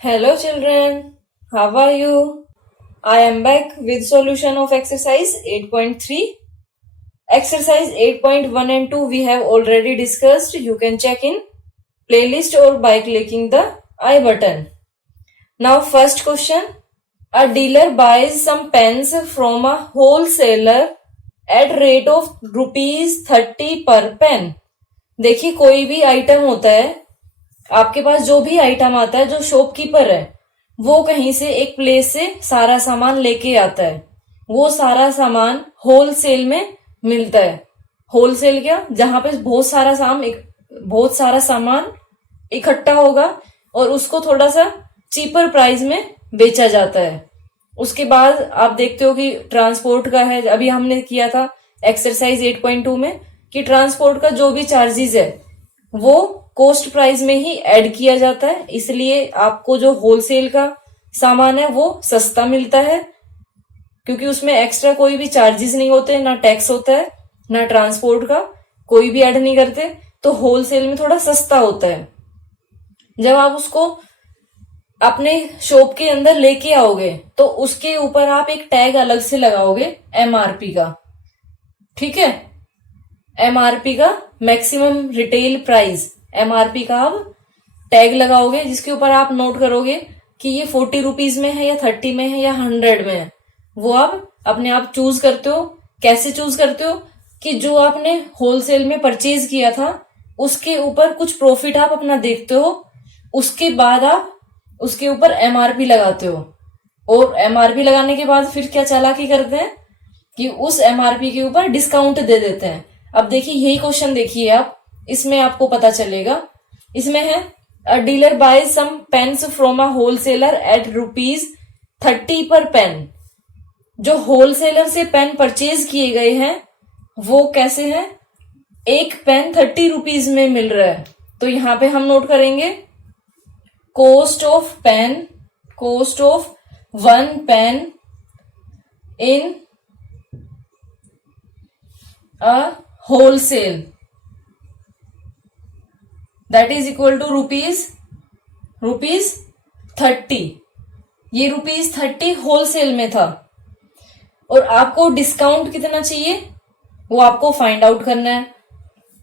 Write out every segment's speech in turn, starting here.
Hello children, how are you? I am back with solution of exercise 8.3. Exercise 8.1 and 2 we have already discussed. You can check in playlist or by clicking the I button. Now first question. A dealer buys some pens from a wholesaler at rate of ₹30 per pen. देखिए कोई भी item होता है, आपके पास जो भी item आता है, जो शॉपकीपर है वो कहीं से एक प्लेस से सारा सामान लेके आता है। वो सारा सामान होलसेल में मिलता है। होलसेल क्या, जहां पे बहुत सारा सामान इकट्ठा होगा और उसको थोड़ा सा चीपर प्राइस में बेचा जाता है। उसके बाद आप देखते हो कि ट्रांसपोर्ट का है, अभी हमने किया था एक्सरसाइज 8.2 में कि ट्रांसपोर्ट का जो भी चार्जेस है वो कॉस्ट प्राइस में ही ऐड किया जाता है, इसलिए आपको जो होलसेल का सामान है वो सस्ता मिलता है, क्योंकि उसमें एक्स्ट्रा कोई भी चार्जेस नहीं होते, ना टैक्स होता है, ना ट्रांसपोर्ट का कोई भी ऐड नहीं करते, तो होलसेल में थोड़ा सस्ता होता है। जब आप उसको अपने शॉप के अंदर लेके आओगे तो उसके ऊपर आप एक टैग अलग से लगाओगे एमआरपी का, ठीक है। एमआरपी का मैक्सिमम रिटेल प्राइस, एमआरपी का आप टैग लगाओगे जिसके ऊपर आप नोट करोगे कि ये 40 रुपीज में है या 30 में है या 100 में है। वो आप अपने आप चूज करते हो। कैसे चूज करते हो कि जो आपने होलसेल में परचेज किया था उसके ऊपर कुछ प्रॉफिट आप अपना देखते हो, उसके बाद आप उसके ऊपर एमआरपी लगाते हो, और एमआरपी लगाने के बाद फिर क्या चालाकी करते हैं कि उस एमआरपी के ऊपर डिस्काउंट दे देते हैं। अब देखिए यही क्वेश्चन देखिए आप, इसमें आपको पता चलेगा। इसमें है a dealer buys some pens from a wholesaler at ₹30 पर पेन। जो होलसेलर से पेन परचेज किए गए हैं वो कैसे हैं, एक पेन 30 रुपीज में मिल रहा है। तो यहां पे हम नोट करेंगे cost of 1 pen in a wholesale, that is equal to rupees 30। ये ₹30 होलसेल में था, और आपको डिस्काउंट कितना चाहिए वो आपको फाइंड आउट करना है।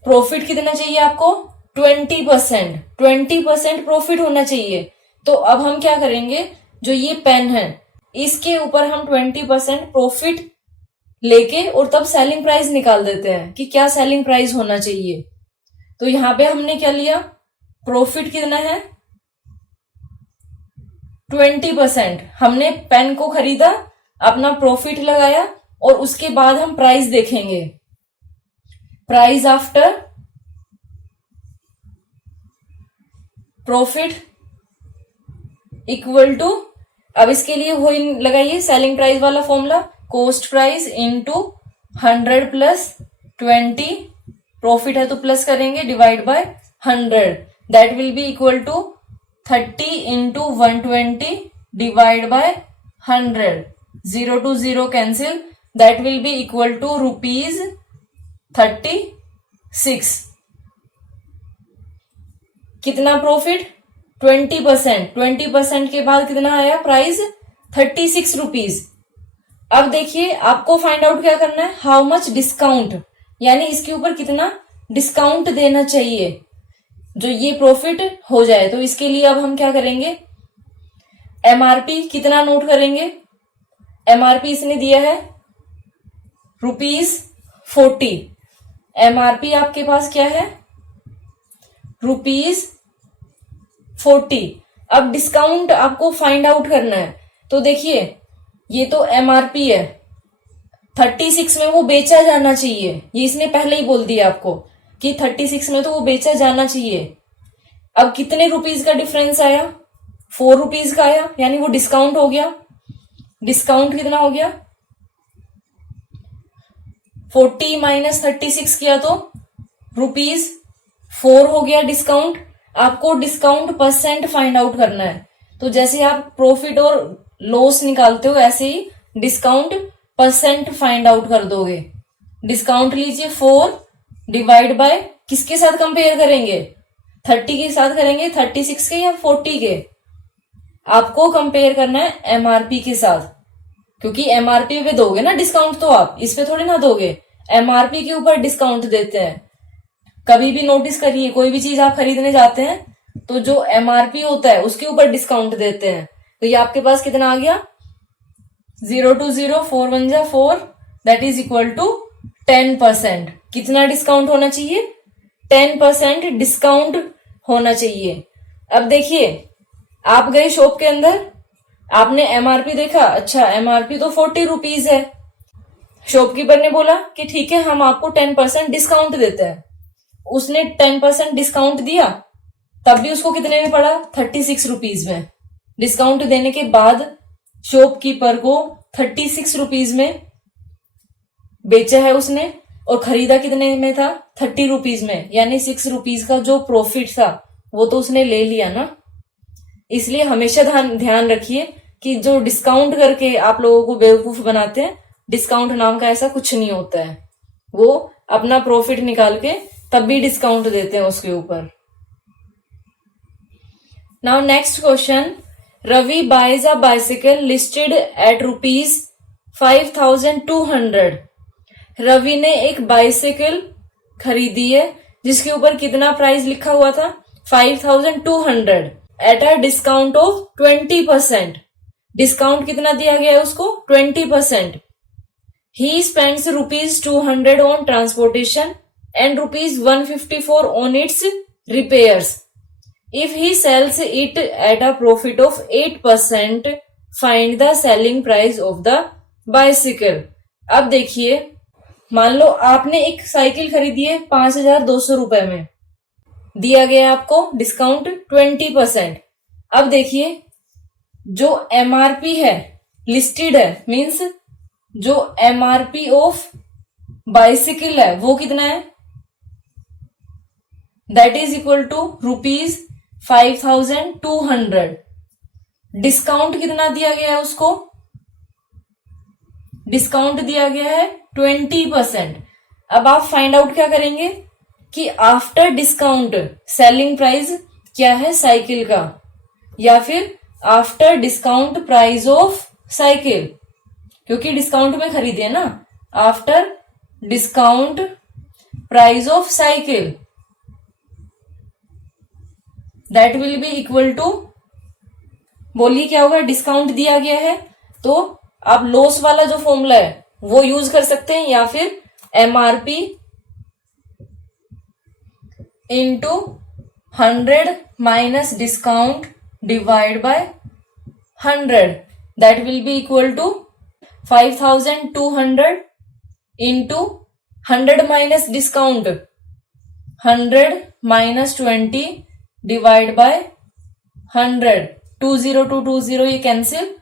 प्रॉफिट कितना चाहिए आपको, 20% प्रॉफिट होना चाहिए। तो अब हम क्या करेंगे, जो ये पेन है इसके ऊपर हम 20% प्रॉफिट लेके और तब सेलिंग प्राइस निकाल देते हैं कि क्या सेलिंग प्राइस होना चाहिए। तो यहां पे हमने क्या लिया, प्रॉफिट कितना है 20%। हमने पेन को खरीदा, अपना प्रॉफिट लगाया, और उसके बाद हम प्राइस देखेंगे। Price after profit equal to, अब इसके लिए वही लगाइए सेलिंग प्राइस वाला formula, cost price into 100 plus 20, profit है तो प्लस करेंगे, divide by 100, that will be equal to 30 into 120 divide by 100, 0 to 0 cancel, that will be equal to ₹36। कितना प्रॉफिट, 20% के बाद कितना आया प्राइस, 36 रुपीज। अब देखिए आपको फाइंड आउट क्या करना है, हाउ मच डिस्काउंट, यानी इसके ऊपर कितना डिस्काउंट देना चाहिए जो ये प्रॉफिट हो जाए। तो इसके लिए अब हम क्या करेंगे, एमआरपी कितना नोट करेंगे। एमआरपी इसने दिया है ₹40। एमआरपी आपके पास क्या है, ₹40। अब डिस्काउंट आपको फाइंड आउट करना है। तो देखिए ये तो एमआरपी है, 36 में वो बेचा जाना चाहिए, ये इसने पहले ही बोल दिया आपको कि 36 में तो वो बेचा जाना चाहिए। अब कितने रुपीज का डिफरेंस आया, 4 रुपीज का आया, यानी वो डिस्काउंट हो गया। डिस्काउंट कितना हो गया, 40 माइनस 36 किया तो ₹4 हो गया डिस्काउंट। आपको डिस्काउंट परसेंट फाइंड आउट करना है। तो जैसे आप प्रॉफिट और लॉस निकालते हो ऐसे ही डिस्काउंट परसेंट फाइंड आउट कर दोगे। डिस्काउंट लीजिए 4 डिवाइड बाय, किसके साथ कंपेयर करेंगे, 30 के साथ करेंगे, 36 के या 40 के, आपको कंपेयर करना है एमआरपी के साथ, क्योंकि एमआरपी पे दोगे ना डिस्काउंट, तो आप इस पे थोड़ी ना दोगे, एमआरपी के ऊपर डिस्काउंट देते हैं। कभी भी नोटिस करिए, कोई भी चीज आप खरीदने जाते हैं तो जो एमआरपी होता है उसके ऊपर डिस्काउंट देते हैं। तो ये आपके पास कितना आ गया, 0 to 0, 4 1 जा 4, दैट इज इक्वल टू 10%। कितना डिस्काउंट होना चाहिए, 10% डिस्काउंट होना चाहिए। अब देखिए, आप गए शॉप के अंदर, आपने एमआरपी देखा, अच्छा एमआरपी तो 40 रुपीज है। शॉपकीपर ने बोला कि ठीक है हम आपको 10% डिस्काउंट देते हैं। उसने 10% डिस्काउंट दिया, तब भी उसको कितने में पड़ा, 36 रुपीज में। डिस्काउंट देने के बाद शॉपकीपर को 36 रुपीज में बेचा है उसने, और खरीदा कितने में था, 30 रुपीज में, यानी 6 रुपीज का जो प्रॉफिट था वो तो उसने ले लिया ना। इसलिए हमेशा ध्यान रखिए कि जो डिस्काउंट करके आप लोगों को बेवकूफ बनाते हैं, डिस्काउंट नाम का ऐसा कुछ नहीं होता है। वो अपना प्रॉफिट निकाल के तब भी डिस्काउंट देते हैं उसके ऊपर। Now next question, Ravi buys a bicycle listed at ₹5,200। Ravi ने एक बाइसिकल खरीदी है जिसके ऊपर कितना प्राइस लिखा हुआ था, 5,200 at a discount of 20%। Discount कितना दिया गया है उसको, 20%। He spends ₹200 on transportation and ₹154 on it's repairs. If he sells it at a profit of 8%, find the selling price of the bicycle। अब देखिए, मान लो आपने एक साइकिल खरीदी है 5,200 रुपए में, दिया गया आपको डिस्काउंट 20%। अब देखिए, जो एमआरपी है लिस्टेड है, मींस जो एमआरपी ऑफ बाइसिकल है वो कितना है, that is equal to ₹5,200। Discount कितना दिया गया है उसको, डिस्काउंट दिया गया है 20%। अब आप फाइंड आउट क्या करेंगे कि आफ्टर डिस्काउंट सेलिंग प्राइस क्या है साइकिल का, या फिर after discount price of cycle, क्योंकि डिस्काउंट में खरीदे ना, after discount price of cycle, that will be equal to, बोलिए क्या होगा, डिस्काउंट दिया गया है तो आप लॉस वाला जो फॉर्मूला है वो यूज कर सकते हैं, या फिर MRP into 100 minus discount divide by 100, that will be equal to 5,200 into 100 minus discount, 100 minus 20 divide by 100, 20 to 20 ये cancel,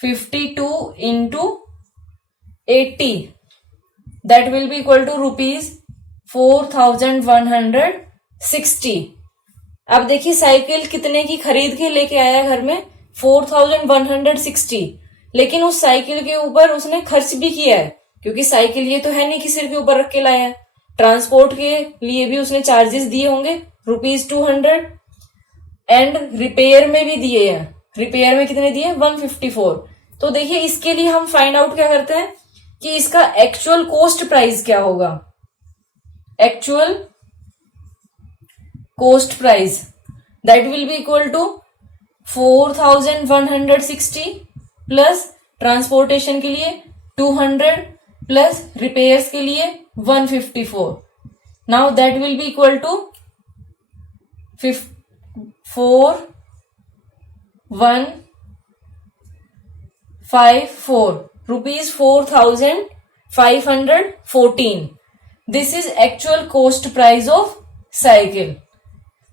52 into 80, that will be equal to ₹4,160। अब देखिए साइकिल कितने की खरीद के लेके आया घर में, 4,160, लेकिन उस साइकिल के ऊपर उसने खर्च भी किया है, क्योंकि साइकिल ये तो है नहीं कि सिर के ऊपर रख के लाया है, ट्रांसपोर्ट के लिए भी उसने चार्जेस दिए होंगे ₹200, एंड रिपेयर में भी दिए हैं, रिपेयर में कितने दिए, 154। तो देखिए इसके लिए हम फाइंड आउट क्या करते हैं कि इसका एक्चुअल कॉस्ट प्राइस क्या होगा, actual cost price, that will be equal to 4,160 plus transportation के लिए 200 प्लस रिपेयर्स के लिए 154। Now that will be equal to 4,154 rupees 4,514। This is actual cost price of cycle.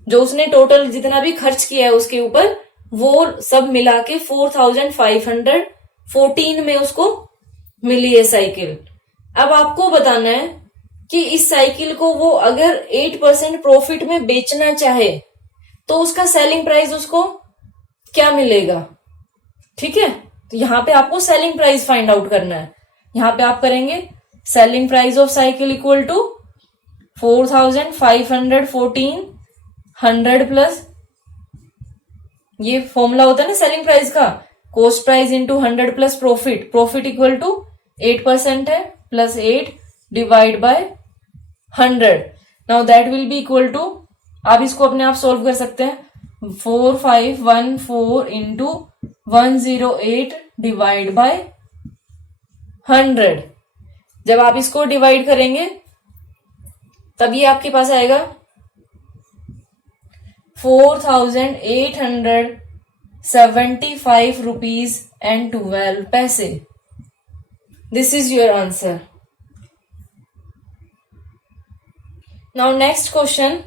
जो उसने टोटल जितना भी खर्च किया है उसके ऊपर, वो सब मिला के 4,514 में उसको मिली है साइकिल। अब आपको बताना है कि इस साइकिल को वो अगर 8% प्रॉफिट में बेचना चाहे तो उसका सेलिंग प्राइस उसको क्या मिलेगा, ठीक है। तो यहां पे आपको सेलिंग प्राइस फाइंड आउट करना है। यहां पे आप करेंगे selling price of cycle equal to 4,514, 100 plus ये फॉर्मूला होता है ना सेलिंग प्राइस का, cost price into 100 plus profit, profit equal to 8% है plus 8 divide by 100. Now that will be equal to, आप इसको अपने आप सोल्व कर सकते हैं, 4514 इंटू 108 डिवाइड बाय 100. जब आप इसको डिवाइड करेंगे तब ये आपके पास आएगा 4875 रुपीज एंड 12 पैसे. This is your answer. Now next question.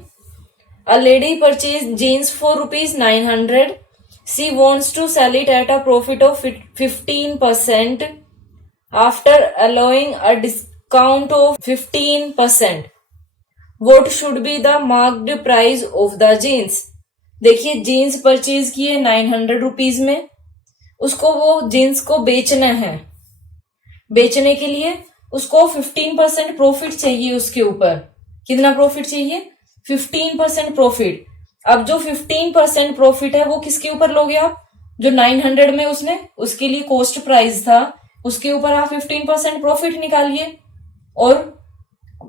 A lady purchased jeans for rupees 900. She wants to sell it at a profit of 15% after allowing a discount of 15%. What should be the marked price of the jeans? देखिए jeans purchase किए 900 rupees में, उसको वो jeans को बेचना है. बेचने के लिए उसको 15% प्रॉफिट चाहिए. उसके ऊपर कितना प्रॉफिट चाहिए? 15% प्रॉफिट. अब जो 15% प्रॉफिट है वो किसके ऊपर लोगे आप? जो 900 में उसने, उसके लिए कॉस्ट प्राइस था, उसके ऊपर आप 15% प्रॉफिट निकालिए और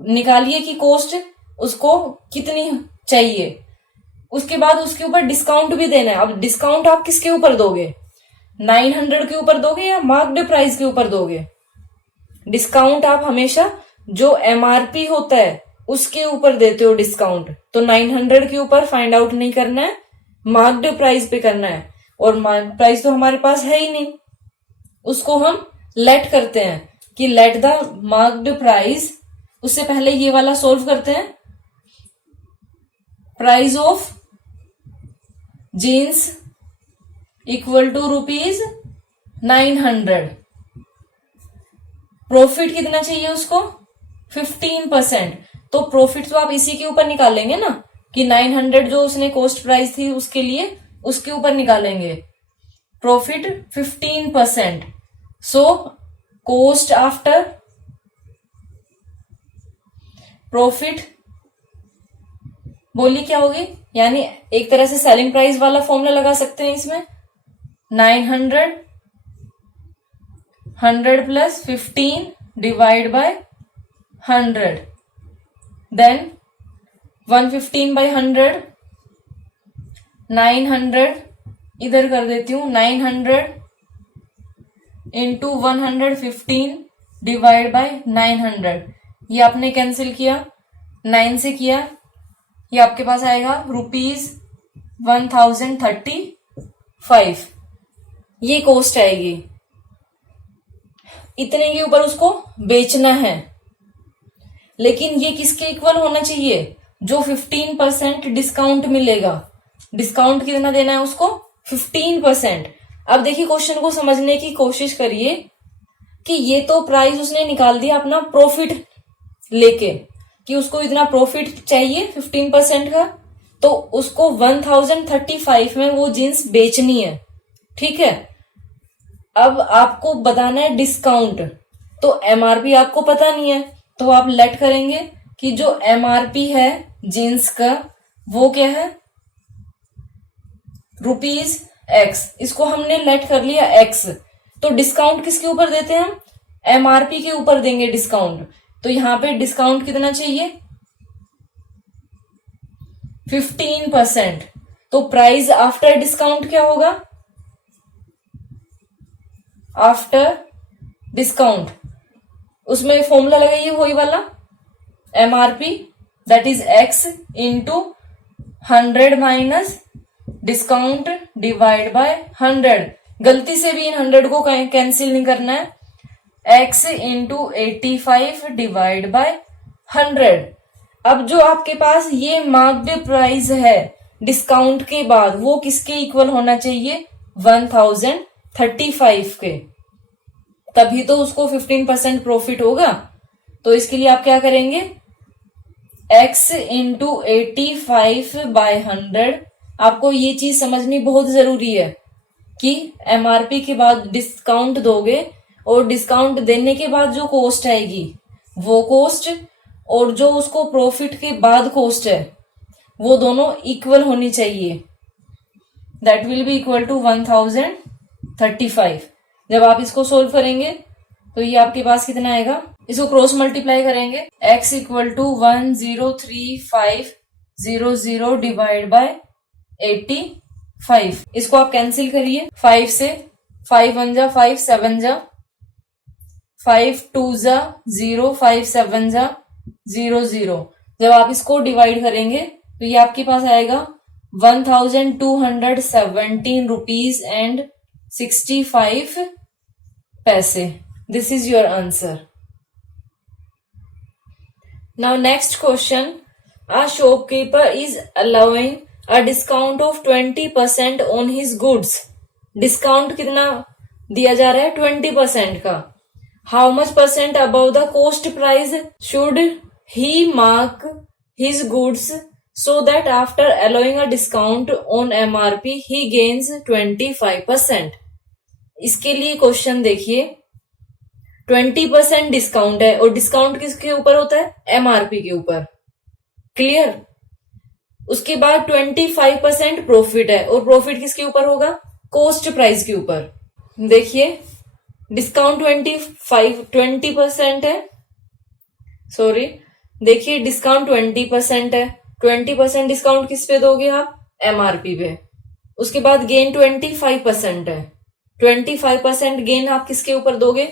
निकालिए कि कॉस्ट उसको कितनी चाहिए. उसके बाद उसके ऊपर डिस्काउंट भी देना है. अब डिस्काउंट आप किसके ऊपर दोगे? 900 के ऊपर दोगे या मार्क्ड प्राइस के ऊपर दोगे? डिस्काउंट आप हमेशा जो एमआरपी होता है उसके ऊपर देते हो डिस्काउंट. तो 900 के ऊपर फाइंड आउट नहीं करना है, मार्क्ड प्राइस पे करना है. और मार्क्ड प्राइस तो हमारे पास है ही नहीं, उसको हम लेट करते हैं कि लेट द मार्क्ड प्राइस. उससे पहले ये वाला सोल्व करते हैं. Price of jeans equal to rupees 900. Profit कितना चाहिए उसको? 15%. तो प्रॉफिट तो आप इसी के ऊपर निकालेंगे ना कि 900 जो उसने कॉस्ट प्राइस थी उसके लिए, उसके ऊपर निकालेंगे profit 15%. So cost after profit बोली क्या होगी? यानी एक तरह से सेलिंग प्राइस वाला फॉर्मूला लगा सकते हैं इसमें. 900 100 plus 15 divide by 100. Then 115 by 100, 900 इधर कर देती हूं, 900 इंटू 115 डिवाइड बाय 900. ये आपने कैंसिल किया, 9 से किया, ये आपके पास आएगा रुपीज 1035. ये कॉस्ट आएगी. इतने के ऊपर उसको बेचना है. लेकिन ये किसके इक्वल होना चाहिए? जो 15% डिस्काउंट मिलेगा. डिस्काउंट कितना देना है उसको? 15%. अब देखिए क्वेश्चन को समझने की कोशिश करिए कि ये तो प्राइस उसने निकाल दिया अपना प्रॉफिट लेके कि उसको इतना प्रॉफिट चाहिए 15% का, तो उसको 1035 में वो जीन्स बेचनी है. ठीक है. अब आपको बताना है डिस्काउंट. तो एमआरपी आपको पता नहीं है, तो आप लेट करेंगे कि जो एमआरपी है जीन्स का वो क्या है? Rupees x. इसको हमने लेट कर लिया एक्स. तो डिस्काउंट किसके ऊपर देते हैं हम? एमआरपी के ऊपर देंगे डिस्काउंट. तो यहां पे डिस्काउंट कितना चाहिए? 15%. तो प्राइस आफ्टर डिस्काउंट क्या होगा? आफ्टर डिस्काउंट उसमें फॉर्मूला लगाइए वही वाला, MRP that is x into 100 minus discount divide by 100. गलती से भी इन 100 को कैंसिल नहीं करना है. X into 85 divide by 100. अब जो आपके पास ये मार्क्ड प्राइस है डिस्काउंट के बाद, वो किसके इक्वल होना चाहिए? 1035 के. तभी तो उसको 15% प्रॉफिट होगा. तो इसके लिए आप क्या करेंगे? x into 85 by 100. आपको ये चीज समझनी बहुत जरूरी है कि एमआरपी के बाद डिस्काउंट दोगे और डिस्काउंट देने के बाद जो कॉस्ट आएगी वो कॉस्ट और जो उसको प्रॉफिट के बाद कॉस्ट है वो दोनों इक्वल होनी चाहिए. That will be equal to 1035। जब आप इसको सोल्व करेंगे तो ये आपके पास कितना आएगा, इसको क्रॉस मल्टीप्लाई करेंगे, x equal to 103,500 divide by 85। इसको आप कैंसिल करिए 5 से, 5 1 जा 5, 7 जा 5, 2 जा 0, 5 7 जा 0 0। जब आप इसको डिवाइड करेंगे तो ये आपके पास आएगा 1217 रुपीज एंड 65 पैसे। This is your answer. Now next question, a shopkeeper is allowing a discount of 20% on his goods। Discount कितना दिया जा रहा है, 20% का। How much percent above the coast price should he mark his goods so that after allowing a discount on MRP he gains 25%। इसके लिए question देखिए, 20% discount है और डिस्काउंट किसके ऊपर होता है, MRP के ऊपर, क्लियर। उसके बाद 25% प्रॉफिट है और प्रॉफिट किसके ऊपर होगा, कॉस्ट प्राइस के ऊपर। देखिए डिस्काउंट 20% है, सॉरी, देखिए डिस्काउंट 20% है। 20% डिस्काउंट किस पे दोगे आप, MRP पे। उसके बाद गेन 25% है। 25% गेन आप किसके ऊपर दोगे,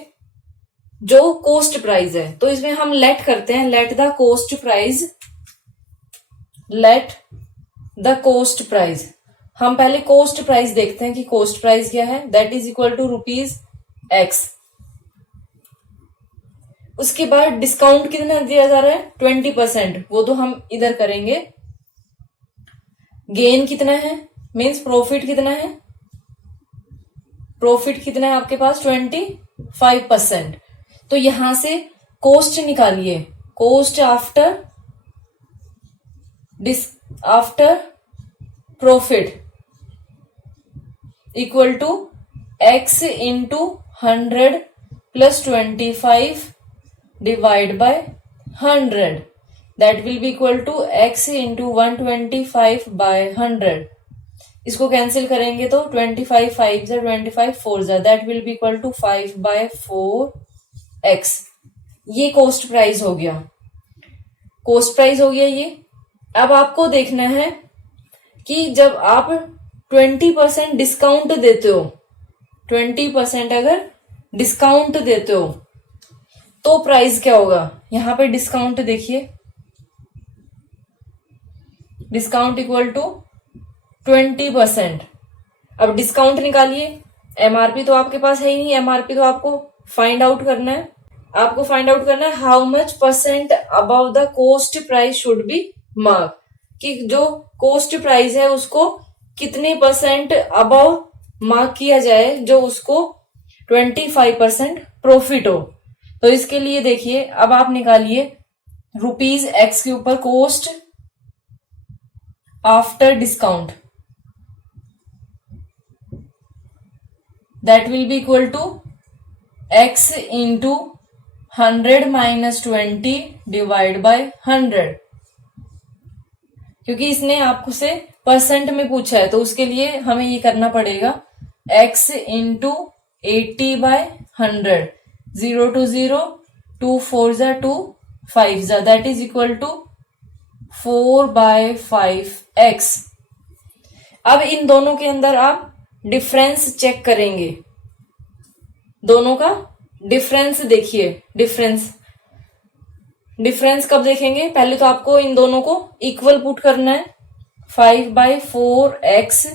जो कॉस्ट प्राइस है। तो इसमें हम लेट करते हैं, let the cost price, let the cost price. हम पहले कॉस्ट प्राइस देखते हैं कि कॉस्ट प्राइस क्या है, that is equal to ₹X। उसके बाद डिस्काउंट कितना दिया जा रहा है, 20%, वो तो हम इधर करेंगे। गेन कितना है, मीन्स प्रॉफिट कितना है, प्रॉफिट कितना है आपके पास 25%। तो यहां से कॉस्ट निकालिए, cost after profit equal to X into 100 plus 25 divide by 100, that will be equal to X into 125 by 100। इसको कैंसिल करेंगे तो 25 5 जा 25 4 जा, that will be equal to 5 by 4X। ये कॉस्ट प्राइस हो गया, कॉस्ट प्राइस हो गया ये। अब आपको देखना है कि जब आप 20% डिस्काउंट देते हो, 20% अगर डिस्काउंट देते हो तो प्राइस क्या होगा। यहां पे डिस्काउंट देखिए, डिस्काउंट इक्वल टू 20%। अब डिस्काउंट निकालिए, MRP तो आपके पास है ही नहीं, MRP तो आपको फाइंड आउट करना है। आपको फाइंड आउट करना है how much percent above the coast price should be mark, कि जो कोस्ट प्राइस है उसको कितने परसेंट अबव मार्क किया जाए जो उसको 25% प्रॉफिट हो। तो इसके लिए देखिए, अब आप निकालिए ₹X के ऊपर cost after discount, that will be equal to X into 100 minus 20 divide by 100। क्योंकि इसने आपको से परसेंट में पूछा है तो उसके लिए हमें ये करना पड़ेगा, X इंटू 80 बाय 100, 0 to 0, 2 4 जा 2 5 जा, that is equal to 4 by 5X। अब इन दोनों के अंदर आप डिफरेंस चेक करेंगे, दोनों का डिफरेंस देखिए। डिफरेंस कब देखेंगे, पहले तो आपको इन दोनों को इक्वल पुट करना है। 5 बाय 4X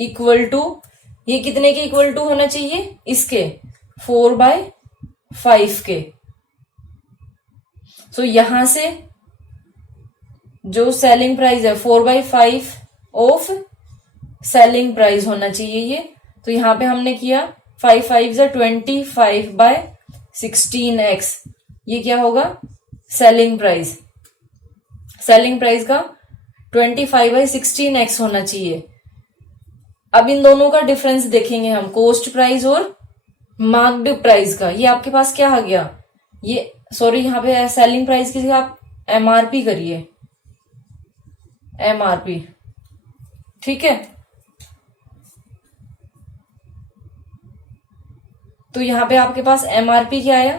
इक्वल टू, ये कितने के इक्वल टू होना चाहिए, इसके 4 बाय 5 के। सो यहां से जो सेलिंग प्राइस है 4 बाय 5 ऑफ सेलिंग प्राइस होना चाहिए ये। तो यहां पे हमने किया 5 5 जा 25 बाय 16X, ये क्या होगा, सेलिंग प्राइस। सेलिंग प्राइस का 25 बाय 16X होना चाहिए। अब इन दोनों का डिफरेंस देखेंगे हम, कॉस्ट प्राइस और मार्क्ड प्राइस का। ये आपके पास क्या आ गया, ये सॉरी यहाँ पे सेलिंग प्राइस की जगह आप MRP करिए, MRP, ठीक है। तो यहाँ पे आपके पास एमआरपी क्या आया,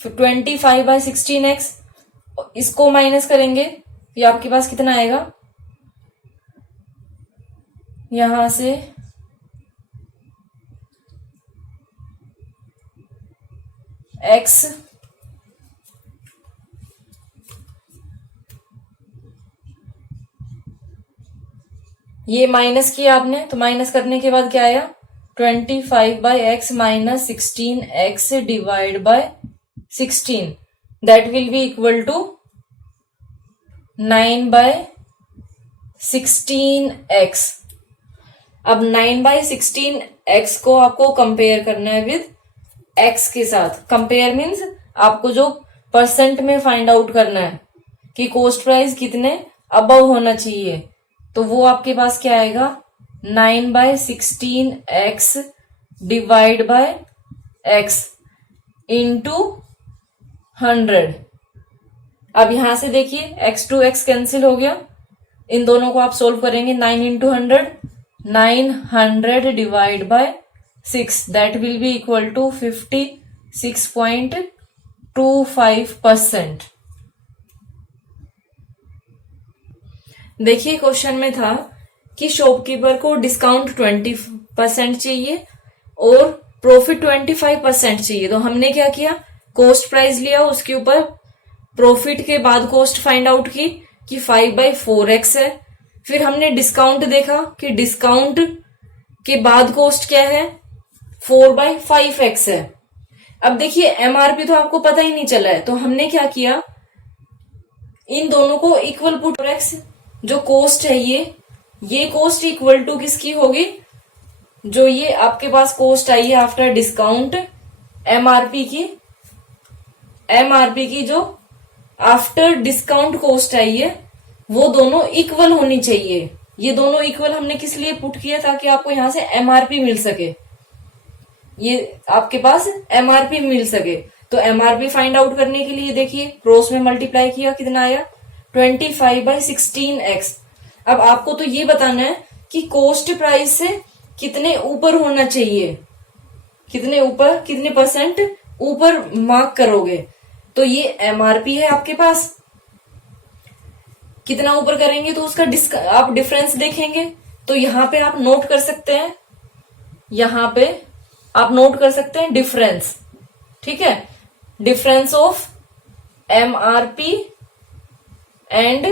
25/16x, इसको माइनस करेंगे ये आपके पास कितना आएगा, यहां से x ये माइनस किया आपने, तो माइनस करने के बाद क्या आया, 25/x minus 16x divide by 16, that will be equal to 9/16x। अब 9/16x को आपको कंपेयर करना है विद x के साथ। कंपेयर मीन्स आपको जो परसेंट में फाइंड आउट करना है कि कॉस्ट प्राइस कितने अबव होना चाहिए, तो वो आपके पास क्या आएगा, 9/16x divide by x into 100। अब यहां से देखिए x टू x कैंसिल हो गया, इन दोनों को आप सोल्व करेंगे, 9 into 100, 900 divide by 6, that will be equal to 56.25%। देखिए क्वेश्चन में था कि शॉपकीपर को डिस्काउंट 20% चाहिए और प्रॉफिट 25% चाहिए। तो हमने क्या किया, कॉस्ट प्राइस लिया, उसके ऊपर प्रॉफिट के बाद कॉस्ट फाइंड आउट की कि 5/4x है। फिर हमने डिस्काउंट देखा कि डिस्काउंट के बाद कॉस्ट क्या है, 4/5x है। अब देखिए एमआरपी तो आपको पता ही नहीं चला है, तो हमने क्या किया, इन दोनों को इक्वल पुट, x जो कॉस्ट है ये कॉस्ट इक्वल टू किसकी होगी, जो ये आपके पास कॉस्ट आई है आफ्टर डिस्काउंट, एमआरपी की जो आफ्टर डिस्काउंट कॉस्ट आई है, वो दोनों इक्वल होनी चाहिए। ये दोनों इक्वल हमने किस लिए पुट किया, ताकि आपको यहां से एमआरपी मिल सके, ये आपके पास एमआरपी मिल सके। तो एमआरपी फाइंड आउट करने के लिए देखिए क्रॉस में मल्टीप्लाई किया, कितना आया, 25/16x। अब आपको तो ये बताना है कि कॉस्ट प्राइस से कितने ऊपर होना चाहिए, कितने ऊपर, कितने परसेंट ऊपर मार्क करोगे। तो ये एमआरपी है आपके पास, कितना ऊपर करेंगे तो उसका आप डिफरेंस देखेंगे। तो यहां पे आप नोट कर सकते हैं, यहां पे आप नोट कर सकते हैं डिफरेंस, ठीक है, difference of MRP and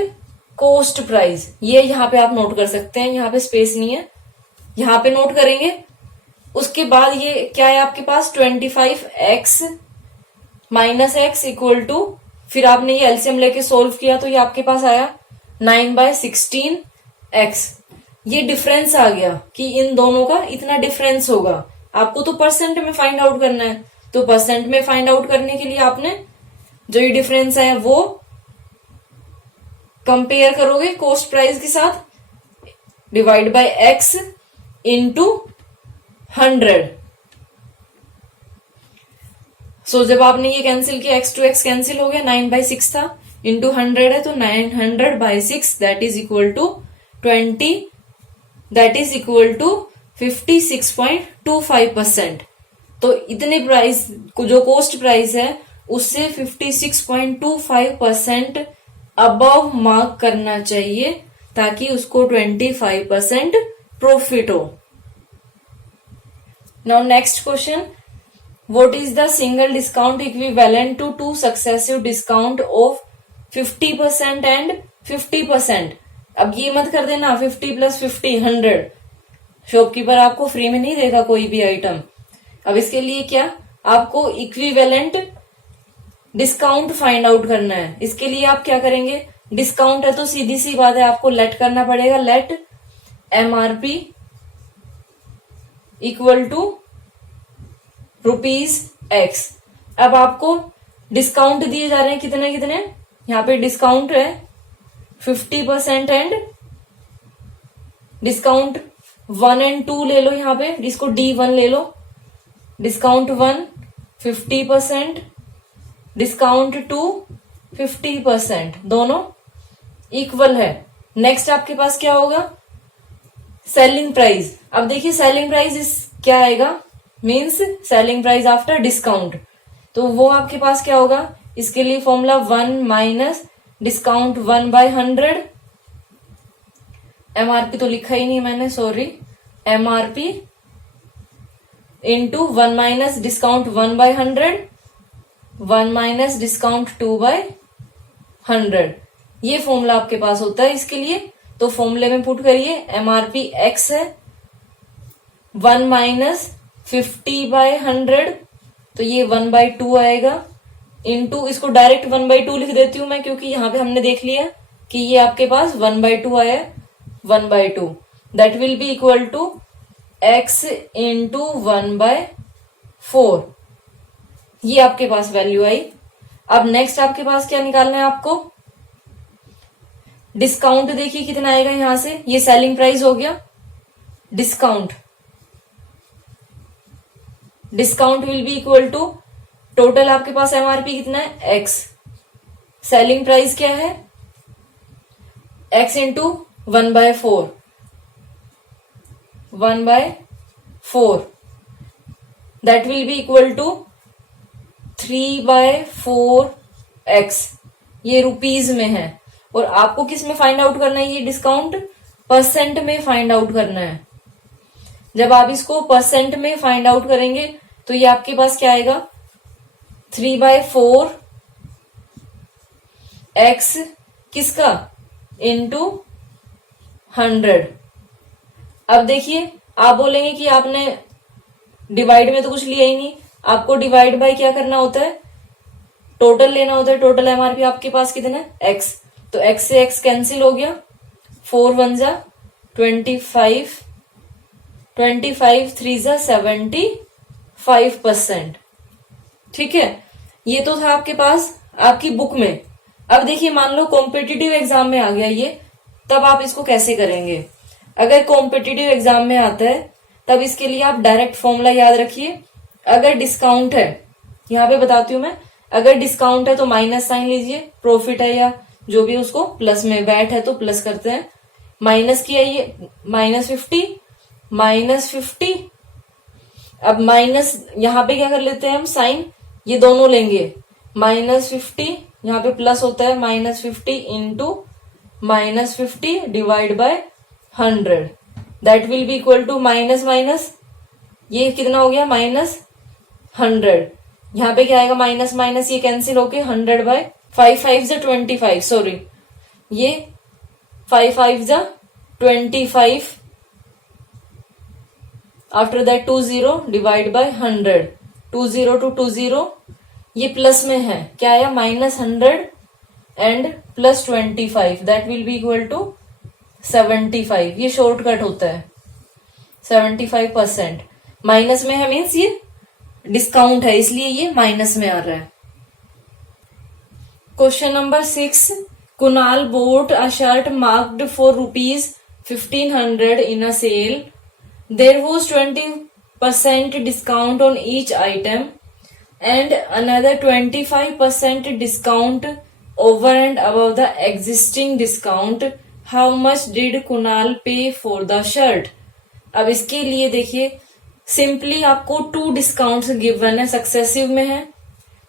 cost price, ये यहां पे आप नोट कर सकते हैं, यहां पे स्पेस नहीं है, यहां पे नोट करेंगे। उसके बाद ये क्या है आपके पास, 25x minus x equal to, फिर आपने ये एलसीएम लेके सोल्व किया तो ये आपके पास आया 9/16x। ये डिफरेंस आ गया कि इन दोनों का इतना डिफरेंस होगा। आपको तो परसेंट में फाइंड आउट करना है, तो परसेंट में फाइंड आउट करने के लिए आपने जो ये डिफरेंस है वो कंपेयर करोगे कॉस्ट प्राइस के साथ, डिवाइड बाय x इंटू 100। सो जब आपने ये कैंसिल किया, x टू x कैंसिल हो गया, 9/6 था, इंटू 100 है तो 900/6, that is equal to 20, that is equal to 56.25%। तो इतने प्राइस को, जो कॉस्ट प्राइस है उससे 56.25% अबव मार्क करना चाहिए, ताकि उसको 25% प्रॉफिट हो। Now next question, what is the single discount equivalent to two successive discount of 50% and 50%? अब ये मत कर देना 50 + 50 100, शॉपकीपर आपको फ्री में नहीं देगा कोई भी आइटम। अब इसके लिए क्या, आपको इक्विवेलेंट डिस्काउंट फाइंड आउट करना है। इसके लिए आप क्या करेंगे, डिस्काउंट है तो सीधी सी बात है, आपको लेट करना पड़ेगा, let MRP equal to ₹x। अब आपको डिस्काउंट दिए जा रहे हैं कितने कितने, यहाँ पे डिस्काउंट है 50% एंड डिस्काउंट 1 और 2 ले लो, यहाँ पे जिसको D1 ले लो, डिस्काउंट 1 50%, डिस्काउंट 2 50%, दोनों इक्वल है। नेक्स्ट आपके पास क्या होगा, सेलिंग प्राइस, अब देखिए सेलिंग प्राइस इस क्या आएगा, means selling price after discount, तो वो आपके पास क्या होगा, इसके लिए फॉर्मूला 1 माइनस डिस्काउंट 1/100, एमआरपी तो लिखा ही नहीं मैंने, sorry, MRP into 1 minus discount 1/100, 1 minus discount 2/100, ये फॉर्मूला आपके पास होता है इसके लिए। तो फॉर्मूले में पुट करिए, एमआरपी एक्स है, 1 माइनस 50/100, तो ये 1/2 आएगा, इंटू इसको डायरेक्ट 1/2 लिख देती हूं मैं, क्योंकि यहां पे हमने देख लिया कि ये आपके पास 1/2 आया, 1/2, that will be equal to x into 1/4, ये आपके पास वैल्यू आई। अब नेक्स्ट आपके पास क्या निकालना है आपको, डिस्काउंट देखिए कितना आएगा यहां से, ये सेलिंग प्राइस हो गया, discount will be equal to, total आपके पास एमआरपी कितना है x, सेलिंग प्राइस क्या है x into 1/4, 1/4, that will be equal to 3/4x, ये रुपीज में है, और आपको किस में फाइंड आउट करना है, ये डिस्काउंट परसेंट में फाइंड आउट करना है। जब आप इसको परसेंट में फाइंड आउट करेंगे तो ये आपके पास क्या आएगा, 3/4x किसका, इंटू 100। अब देखिए आप बोलेंगे कि आपने डिवाइड में तो कुछ लिया ही नहीं, आपको डिवाइड बाय क्या करना होता है, टोटल लेना होता है, टोटल एमआरपी आपके पास कितना है x, तो x से x कैंसिल हो गया, 4 1 जा 25, 25 3 जा 75%, ठीक है, ये तो था आपके पास आपकी बुक में। अब देखिए मान लो कॉम्पिटिटिव एग्जाम में आ गया ये, तब आप इसको कैसे करेंगे, अगर कॉम्पिटिटिव एग्जाम में आता है तब इसके लिए आप डायरेक्ट फॉर्मूला याद रखिए, अगर डिस्काउंट है, यहां पे बताती हूं मैं, अगर डिस्काउंट है तो माइनस साइन लीजिए, प्रॉफिट है या जो भी उसको प्लस में, वैट है तो प्लस करते हैं, माइनस किया ये -50, अब माइनस यहां पे क्या कर लेते हैं हम, साइन ये दोनों लेंगे, -50 यहाँ पे प्लस होता है, -50 into -50 divide by 100, that will be equal to minus minus, ये कितना हो गया -100, यहाँ पे क्या आएगा माइनस माइनस, ये कैंसिल होके 100/5 5 जा 25, सॉरी ये 5 5 जा 25, after that 20 divide by 100, 20 to 20, ये प्लस में है, क्या आया -100 and +25, that will be equal to 75, ये शॉर्टकट होता है 75%, माइनस में है मीन्स ये डिस्काउंट है, इसलिए ये माइनस में आ रहा है। Question number 6, Kunal bought a shirt marked for ₹1500 in a sale. There was 20% discount on each item and another 25% discount over and above the existing discount. How much did Kunal pay for the shirt? अब इसके लिए देखिए simply आपको 2 discounts given है, successive में है,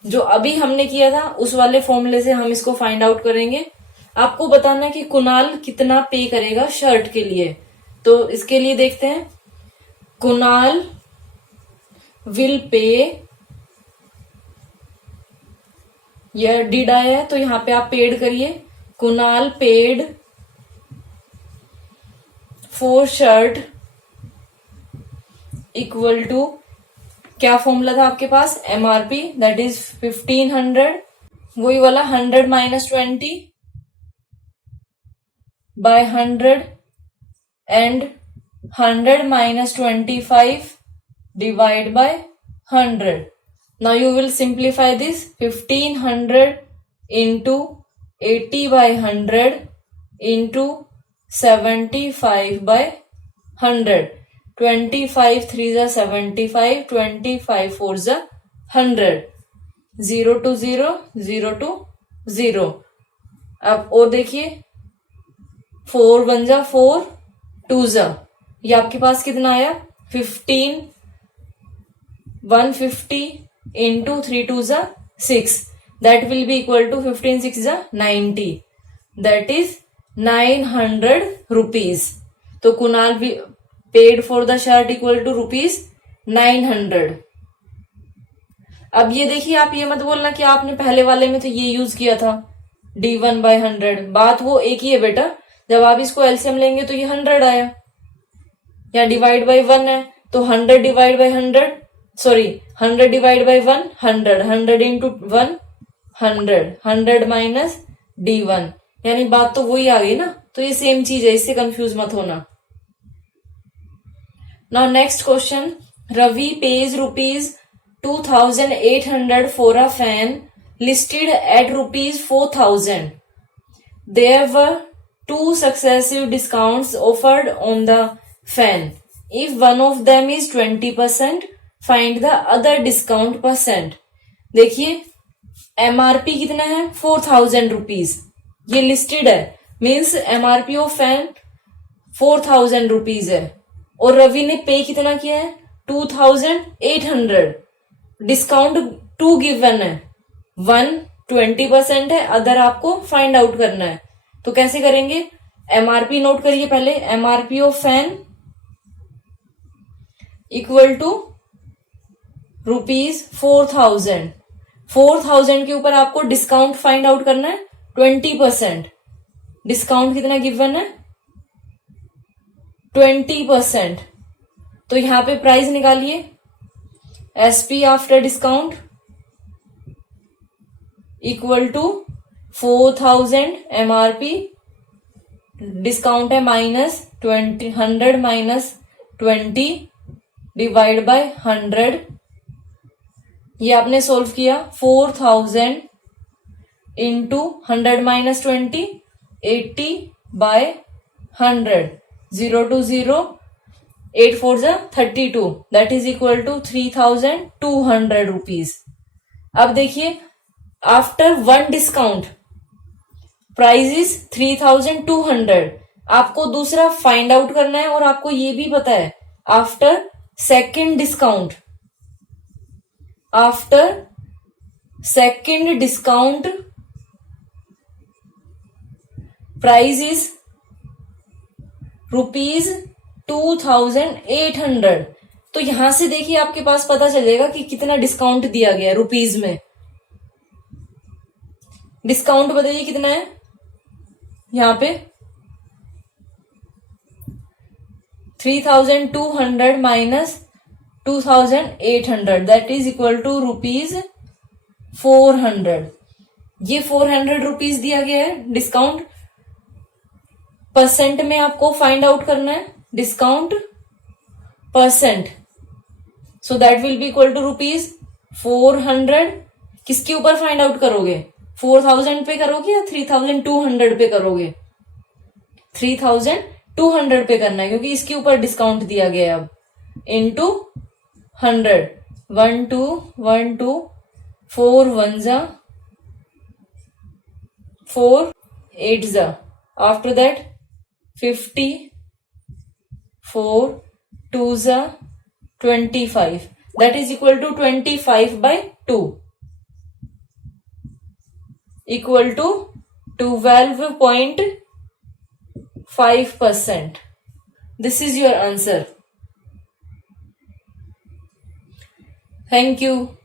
जो अभी हमने किया था उस वाले फॉर्मूले से हम इसको फाइंड आउट करेंगे। आपको बताना है कि कुणाल कितना पे करेगा शर्ट के लिए, तो इसके लिए देखते हैं, कुणाल विल पे, यह डिड आया है तो यहां पे आप पेड करिए, Kunal paid for shirt equal to, क्या फॉर्मूला था आपके पास, एमआरपी दैट इज 1500, वही वाला 100 - 20/100 and 100 - 25 divide by 100। Now you will simplify this, 1500 into 80/100 into 75/100, 25 3 जा 75, 25 4 जा 100, 0 to 0, 0 to 0। अब और देखिए 4 1 जा 4, 2 जा ये आपके पास कितना आया 15 150 इंटू 3 2 जा 6 that will be equal to 15 6 जा 90 दैट इज 900 रुपीज. तो कुणाल भी paid for the shirt equal to rupees 900. अब ये देखिए, आप ये मत बोलना कि आपने पहले वाले में तो ये यूज किया था D1/100. बात वो एक ही है बेटा. जब आप इसको एलसीएम लेंगे तो ये 100 आया, या डिवाइड बाय 1 है तो 100 divide by 100, sorry 100 divide by 1 100, 100 into 1 100, 100 minus D1, यानी बात तो वही आ गई ना. तो ये सेम चीज है, इससे कंफ्यूज मत होना. Now next question. Ravi pays rupees 2800 for a fan listed at rupees 4000. There were two successive discounts offered on the fan. If one of them is 20%, find the other discount percent. देखिए MRP कितना है 4000 rupees. ये listed है, means MRP of fan 4000 rupees है, और रवि ने पे कितना किया है 2800. डिस्काउंट 2 गिवन है, 1 20% है, अदर आपको फाइंड आउट करना है. तो कैसे करेंगे? एमआरपी नोट करिए पहले. MRP of fan equal to rupees 4000. 4000 के ऊपर आपको डिस्काउंट फाइंड आउट करना है 20%. डिस्काउंट कितना गिवन है 20%. तो यहां पे प्राइस निकालिए. SP after discount equal to 4000 MRP, discount है माइनस 100 माइनस 20 डिवाइड बाय 100. ये आपने सोल्व किया. 4000 इंटू 100 माइनस 20 80 बाय 100. 0 to 0 8 4 जा 32, that is equal to 3200 rupees. अब देखिए आफ्टर 1 डिस्काउंट प्राइस इज 3200. आपको दूसरा फाइंड आउट करना है, और आपको ये भी पता है after second discount, after second discount price is rupees 2800. तो यहां से देखिए आपके पास पता चलेगा कि कितना डिस्काउंट दिया गया रुपीज में. डिस्काउंट बताइए कितना है यहां पे 3200 minus 2800, that is equal to rupees 400. ये 400 रुपीज दिया गया है डिस्काउंट. परसेंट में आपको फाइंड आउट करना है discount percent. So that will be equal to rupees 400. किसके ऊपर फाइंड आउट करोगे? 4000 पे करोगे या 3200 पे करोगे? 3200 पे करना है, क्योंकि इसके ऊपर डिस्काउंट दिया गया है. अब इंटू 100. 1 2 1 2 4 1 जा 4 8 जा. आफ्टर दैट 50 4 2 जा 25, that is equal to 25 by 2 equal to 12.5%. This is your answer. Thank you.